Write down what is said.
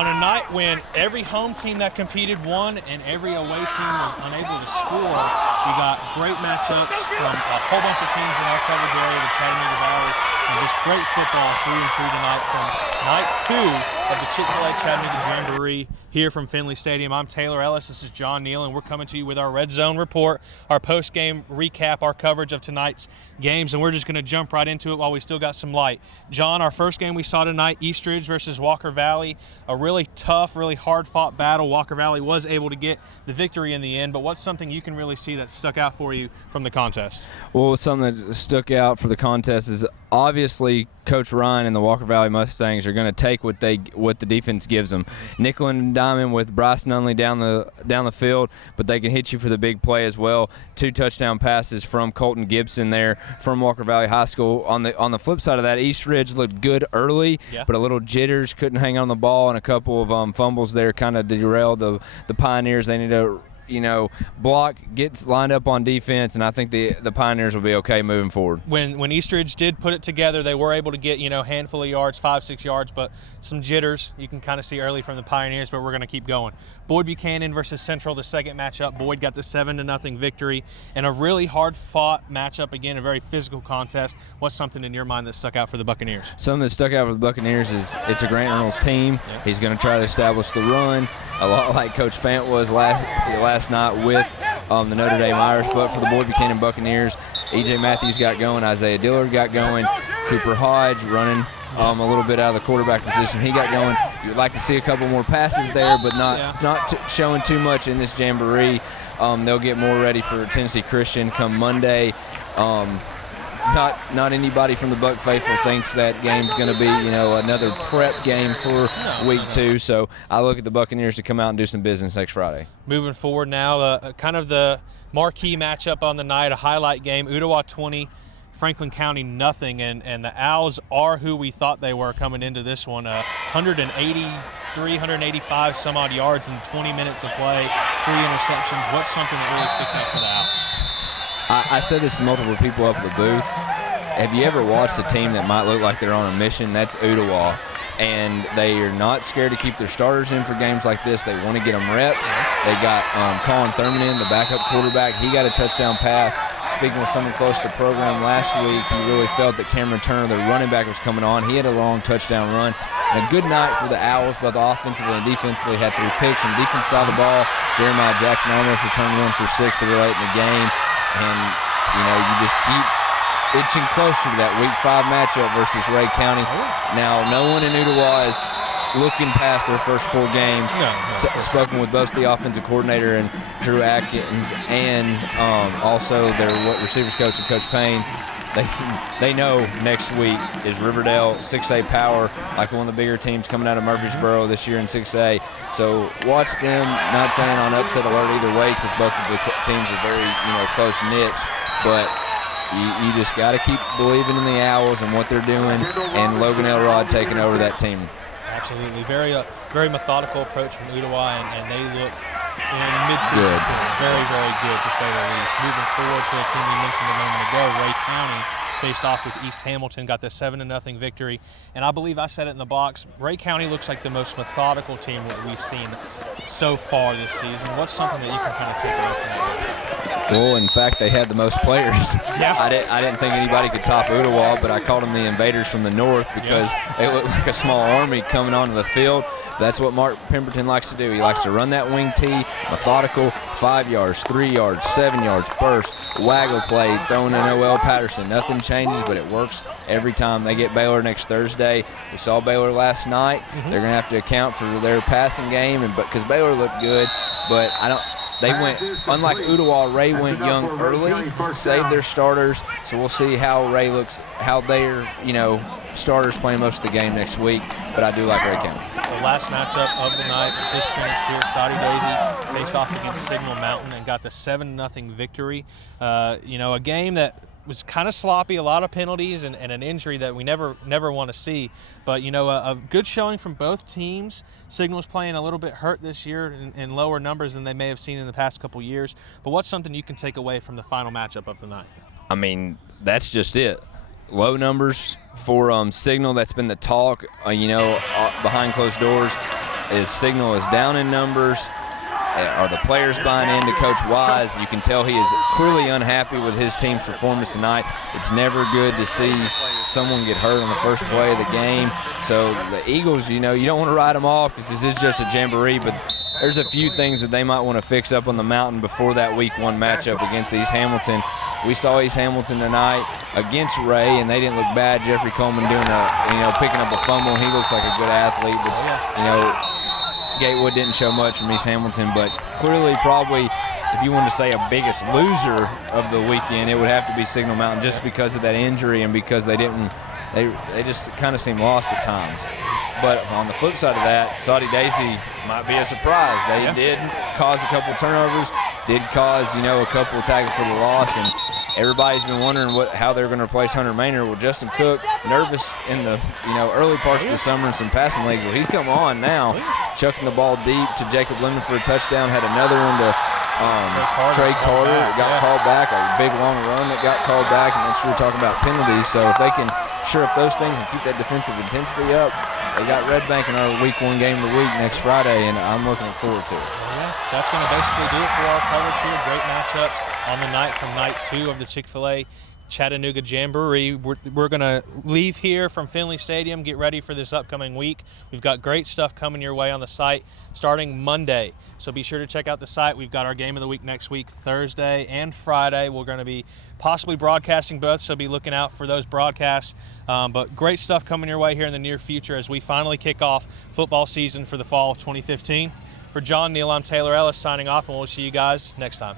On a night when every home team that competed won and every away team was unable to score, we got great matchups from a whole bunch of teams in our coverage area, the Chattanooga Valley, and just great football 3-3 tonight from night 2 of the Chick-fil-A Chattanooga Jamboree here from Finley Stadium. I'm Taylor Ellis, this is John Neal, and we're coming to you with our Red Zone report, our post-game recap, our coverage of tonight's games, and we're just going to jump right into it while we still got some light. John, our first game we saw tonight, Eastridge versus Walker Valley, a really tough, really hard-fought battle. Walker Valley was able to get the victory in the end, but what's something you can really see that stuck out for you from the contest? Well, something that stuck out for the contest is obviously Coach Ryan and the Walker Valley Mustangs are going to take what the defense gives them. Nickel and diamond with Bryce Nunley down the field, but they can hit you for the big play as well. 2 touchdown passes from Colton Gibson there from Walker Valley High School. On the flip side of that, Eastridge looked good early, but a little jitters, couldn't hang on the ball, and a couple of fumbles there kind of derailed the Pioneers. They need to block, gets lined up on defense, and I think the Pioneers will be okay moving forward. When Eastridge did put it together, they were able to get, a handful of yards, 5-6 yards, but some jitters you can kind of see early from the Pioneers, but we're going to keep going. Boyd Buchanan versus Central, the second matchup. Boyd got the 7-0 victory, and a really hard-fought matchup, again, a very physical contest. What's something in your mind that stuck out for the Buccaneers? Something that stuck out for the Buccaneers is it's a Grant Reynolds team. Yep. He's going to try to establish the run, a lot like Coach Fant was last night with the Notre Dame Irish. But for the Boyd Buchanan Buccaneers, E.J. Matthews got going, Isaiah Dillard got going, Cooper Hodge running a little bit out of the quarterback position. He got going. You'd like to see a couple more passes there, but not showing too much in this Jamboree. They'll get more ready for Tennessee Christian come Monday. Not anybody from the Buck Faithful thinks that game's going to be, another prep game for week 2. So I look at the Buccaneers to come out and do some business next Friday. Moving forward now, kind of the marquee matchup on the night, a highlight game, Ooltewah 20, Franklin County nothing, and the Owls are who we thought they were coming into this one. 185 some odd yards in 20 minutes of play, 3 interceptions. What's something that really sticks out for the Owls? I said this to multiple people up at the booth. Have you ever watched a team that might look like they're on a mission? That's Ooltewah. And they are not scared to keep their starters in for games like this. They want to get them reps. They got Colin Thurman in, the backup quarterback. He got a touchdown pass. Speaking with someone close to the program last week, he really felt that Cameron Turner, the running back, was coming on. He had a long touchdown run. And a good night for the Owls, both offensively and defensively. Had 3 picks. And defense side of the ball, Jeremiah Jackson almost returned 1 for 6 a little late in the game. And, you just keep itching closer to that Week 5 matchup versus Ray County. Now, no one in Ooltewah is looking past their first 4 games. Spoken with both the offensive coordinator and Drew Atkins and also their receivers coach and Coach Payne. They know next week is Riverdale 6A Power, like one of the bigger teams coming out of Murfreesboro this year in 6A. So watch them, not saying on upset alert either way because both of the teams are very, close-knit. But you just got to keep believing in the Owls and what they're doing, and Logan Elrod taking over that team. Absolutely. Very methodical approach from Ooltewah, and they look in mid-season very, very good, to say the least. Moving forward to a team we mentioned a moment ago, Ray County faced off with East Hamilton, got the 7-0 victory. And I believe I said it in the box, Ray County looks like the most methodical team that we've seen so far this season. What's something that you can kind of take away from that? Well, in fact, they had the most players. Yeah. I didn't think anybody could top Ooltewah, but I called them the invaders from the north because they look like a small army coming onto the field. That's what Mark Pemberton likes to do. He likes to run that wing tee, methodical, 5 yards, 3 yards, 7 yards, burst, waggle play, throwing in Noel Patterson. Nothing changes, but it works every time. They get Baylor next Thursday. We saw Baylor last night. They're going to have to account for their passing game, because Baylor looked good, but they went, unlike Ooltewah, Ray went young early, saved their starters, so we'll see how Ray looks, how their, starters playing most of the game next week, but I do like Ray County. The last matchup of the night just finished here. Saudi Daisy faced off against Signal Mountain and got the 7-0 victory. A game that was kind of sloppy, a lot of penalties, and an injury that we never want to see. But, a good showing from both teams. Signal's playing a little bit hurt this year in lower numbers than they may have seen in the past couple years. But what's something you can take away from the final matchup of the night? I mean, that's just it. Low numbers for Signal. That's been the talk, behind closed doors. His signal is down in numbers. Are the players buying into Coach Wise? You can tell he is clearly unhappy with his team's performance tonight. It's never good to see someone get hurt on the first play of the game. So the Eagles, you don't want to write them off because this is just a jamboree, but there's a few things that they might want to fix up on the mountain before that Week 1 matchup against East Hamilton. We saw East Hamilton tonight against Ray, and they didn't look bad. Jeffrey Coleman doing picking up a fumble, and he looks like a good athlete, but Gatewood didn't show much from East Hamilton, but clearly probably if you wanted to say a biggest loser of the weekend, it would have to be Signal Mountain just because of that injury and because they just kind of seemed lost at times. But on the flip side of that, Saudi Daisy might be a surprise. They did cause a couple turnovers, did cause, a couple tackles for the loss, and everybody's been wondering how they're going to replace Hunter Maynard. Well, Justin Cook, nervous in the early parts of the summer in some passing leagues. Well, he's come on now, chucking the ball deep to Jacob Lemon for a touchdown, had another one to Trey Carter that got called back, a big long run that got called back, and that's what we're talking about penalties. So if they can shore up those things and keep that defensive intensity up, they got Red Bank in our Week 1 game of the week next Friday, and I'm looking forward to it. Yeah, that's going to basically do it for our coverage here. Great matchups on the night from night 2 of the Chick-fil-A Chattanooga Jamboree. We're going to leave here from Finley Stadium, get ready for this upcoming week. We've got great stuff coming your way on the site starting Monday. So be sure to check out the site. We've got our game of the week next week, Thursday and Friday. We're going to be possibly broadcasting both, so be looking out for those broadcasts. But great stuff coming your way here in the near future as we finally kick off football season for the fall of 2015. For John Neal, I'm Taylor Ellis signing off, and we'll see you guys next time.